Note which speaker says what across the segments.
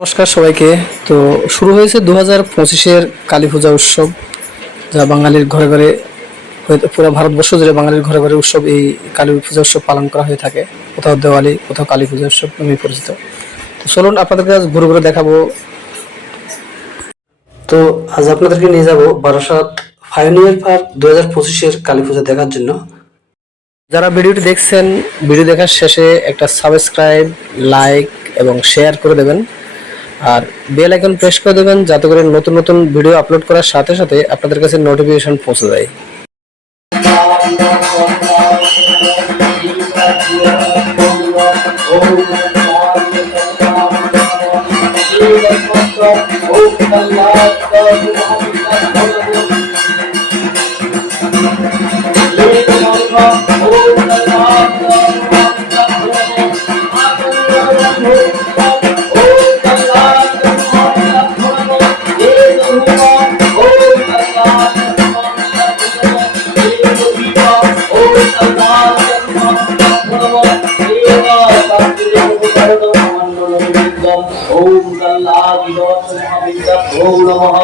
Speaker 1: নমস্কার সবাইকে। তো শুরু হয়েছে দু হাজার পঁচিশের কালী পূজা উৎসব, যা বাঙালির ঘরে ঘরে পুরো ভারতবর্ষ জুড়ে বাঙালির ঘরে ঘরে উৎসব এই কালী পূজা উৎসব পালন করা হয়ে থাকে। কোথাও দেওয়ালি, কোথাও কালী পূজা উৎসব নামে পরিচিত। তো চলুন আপনাদেরকে আজ ঘুরে ঘুরে দেখাবো। তো আজ আপনাদেরকে নিয়ে যাব বারাসাত ফাইনিয়ার পার্ক দু হাজার পঁচিশের কালী পূজা দেখার জন্য। যারা ভিডিওটি দেখছেন, ভিডিও দেখার শেষে একটা সাবস্ক্রাইব লাইক এবং শেয়ার করে দেবেন। আর বেল আইকন প্রেস করে দেবেন যাতে করে নতুন নতুন ভিডিও আপলোড করার সাথে সাথে আপনাদের কাছে নোটিফিকেশন পৌঁছে যায়।
Speaker 2: ఓం ॐ कल्लाविदसुमहाविद्याभ्यो नमः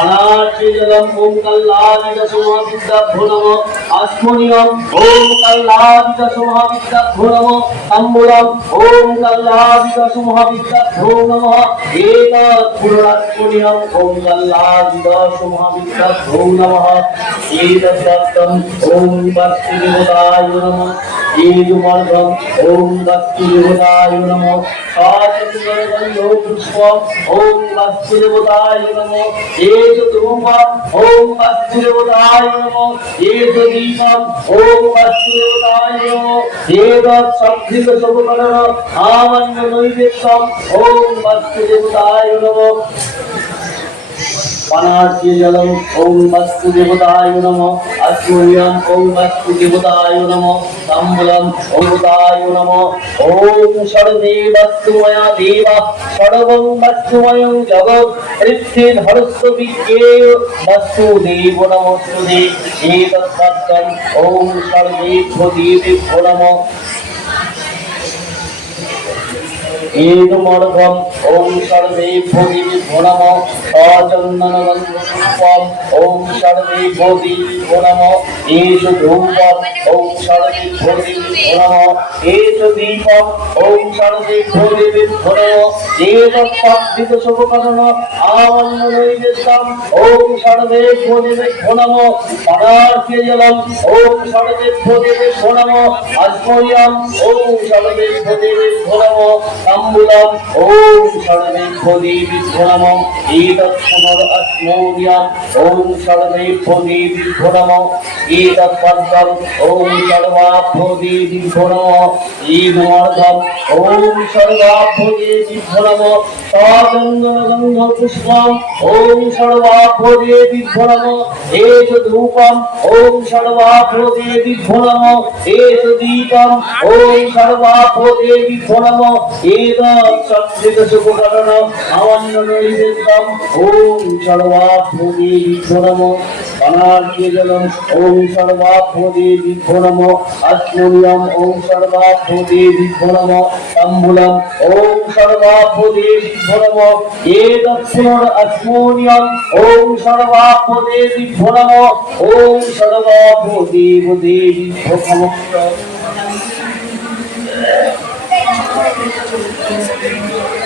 Speaker 2: अनार्चिजलम् ॐ कल्लाविदसुमहाविद्याभ्यो नमः अस्मोनियम् ॐ कल्लाविदसुमहाविद्याभ्यो नमः नमः एतत् पुनरस्मोनियम् ॐ नमः एतत्सप्तम् ॐ नमः एजुमर्गम् ॐ दत्तिदेवताय नमः साचतुर्गं लोकस्वा ওম বাসুদেবতায় নমো। এত ধূপম ওম বাসুদেবতায় নমো। এত দীপম ওম বাসুদেবতায় নমো। এত সংকৃত সকলর আমান্য নৈবেদ্যম ওম বাসুদেবতায় নমো। পানার্ঘ্য জলম ওম বস্তু দেবতায় নম আশ্রয়ম ওম বস্তু দেবতায় নম তাম্বুলম ওম দেবতায় নম ওম সর্বে বস্তুময়া দেব সর্বং বস্তুময়ং জগৎ পৃথ্বী ধরস্ব বিজ্ঞেয় বস্তু দেব নমস্তুতে এতৎ সত্যম ওম সর্বেভ্যো দেবেভ্যো নমঃ ईदमर्धम ओम सर्वे भोगी नम अचंदन रूपम ओम सर्वे भोगी नम ईश धूपम ओम सर्वे भोगी नम ईश दीपम ओम सर्वे भोगी नम ईश पापित शुभ करण आवन्नैदेशम ओम सर्वे भोगी नम पदार्थे जलम ओम सर्वे भोगी नम अस्मयम ओम सर्वे भोगी তাম্বুলম ওম সর্বে দেবীভ্যো নমঃ এতৎসমর পুনর অস্মোর্যম ওম সর্বে দেবীভ্যো নমঃ এতৎ পদ্মম ওম সর্বাভ্যো দেবীভ্যো নমঃ ঈদমর্ধম ওম সর্বাভ্যো দেবীভ্যো নমঃ। সচন্দনগন্ধ পুষ্পম ওম সর্বাভ্যো দেবীভ্যো নমঃ। এষ ধূপম ওম সর্বাভ্যো দেবীভ্যো নমঃ। এষ দীপম ওম সর্বাভ্যো দেবীভ্যো নমঃ সর্বাভ্যো দেবীভ্যো নমঃ। অনার্ঘ্য জলম ওম সর্বাভ্যো দেবীভ্যো নমঃ আশ্মনিয়ম ওম সর্বাভ্যো দেবীভ্যো নমঃ তাম্বুলম ওম সর্বাভ্যো দেবীভ্যো নমঃ এতৎ পুনর আশ্মনিয়ম ওম সর্বাভ্যো দেবীভ্যো নমঃ ওম সর্বাভ্যো দেব দেবীভ্যো নমঃ
Speaker 3: Thank you.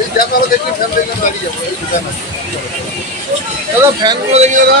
Speaker 3: এই দেখাল দেখি ফ্যান দেখলাম দাঁড়িয়ে যাব ফ্যান দোকান। দেখি দাদা।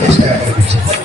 Speaker 3: দোকান